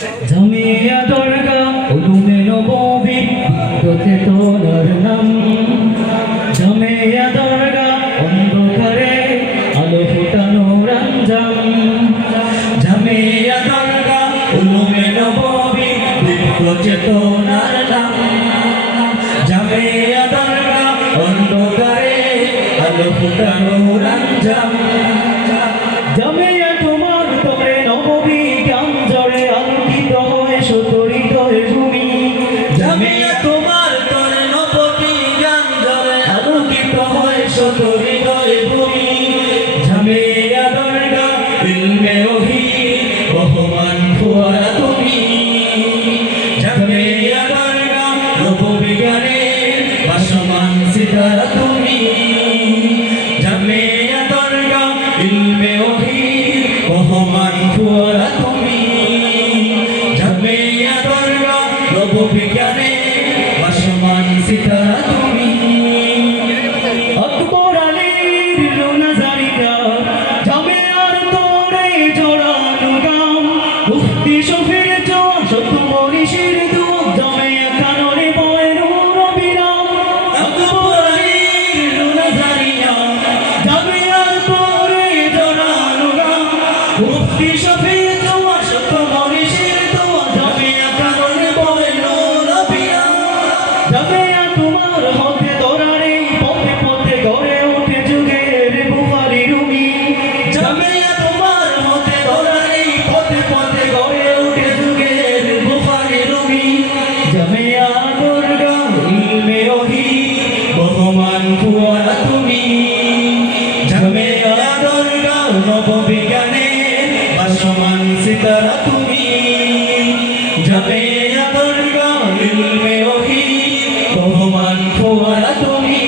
জামিয়া দরগা উলুমে নববী তোতে তোর নাম জামিয়া দরগা অন্ধকারে আলো ফোটানো রমজান জামিয়া দরগা উলুমে নববী তোতে তোর নাম জামিয়া দরগা অন্ধকারে আলো ফোটানো রমজান জামিয়া তোমার তোরে নববী গান জড়ে আলোকিত হয় সতরিত ভূমি জামিয়া তোমার তোরে নববী গান জড়ে আলোকিত হয় সতরিত ভূমি জামিয়া দরগা ইলমে ওহী বহমান ফুয়ারা তুমি জামিয়া দরগা নববী গানে ভাসমান সিতারা তুমি জামিয়া দরগা ইলমে ওহী বহমান ফুয়ারা তুমি জামিয়া দরগা নববী গানে ভাসমান সিতারা তুমি আকবর আলীর রোনাজারিকা জামিয়ার তোরে জোড়ানো গাম মুফতি শফির জোয়া শত মনীষীর দোয়া জামিয়া কানরে বয় নূর বিরাম আকবর আলীর রোনাজারিকা জামিয়ার তোরে জোড়ানো গাম মুফতি শফির জোয়া শত মনীষীর দোয়া জামিয়া কানরে বয় নূর বিরাম জামিয়া তোমার হতে তোরারে পথে পথে গড়ে ওঠে যুগের বুখারী রুমি জামিয়া তোমার হতে তোরারে পথে পথে গড়ে ওঠে যুগের বুখারী রুমি জামিয়া দরগা ইলমে ওহী বহমান ফুয়ারা তুমি জামিয়া দরগা নববী গানে ভাসমান সিতারা তুমি জামিয়া দরগা ইলমে ওহী বহমান ফুয়ারা তুমি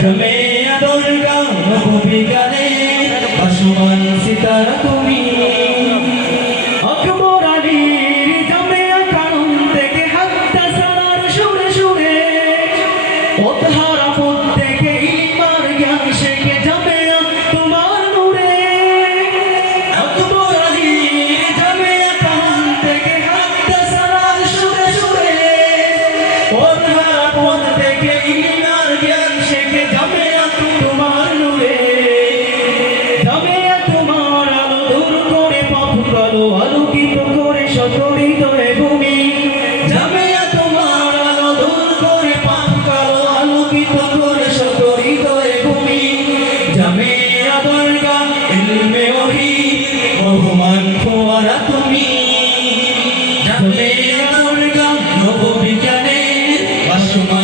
জামিয়া দরগা নববী গানে ভাসমান সিতারা তুমি আকবর আলীর জামিয়া কারণ থেকে হাত্তা সারার সুরে সুরে পথহারা পথ থেকে ইমার জ্ঞান শেখে জামিয়া তোমার নূরে আকবর আলীর জামিয়া কারণ থেকে হাত্তা সারার সুরে সুরে পথহারা পথ থেকে ইমার জ্ঞান শেখে জামিয়া তোমার নূরে জামিয়া তোমার আলো দূর করে পথ কালো আলোকিত করে সতরিত ভূমি জামিয়া তোমার আলো দূর করে পথ কালো আলোকিত করে সতরিত ভূমি জামিয়া দরগা ইলমে ওহী বহমান ফুয়ারা তুমি জামিয়া দরগা নববী গানে ভাসমান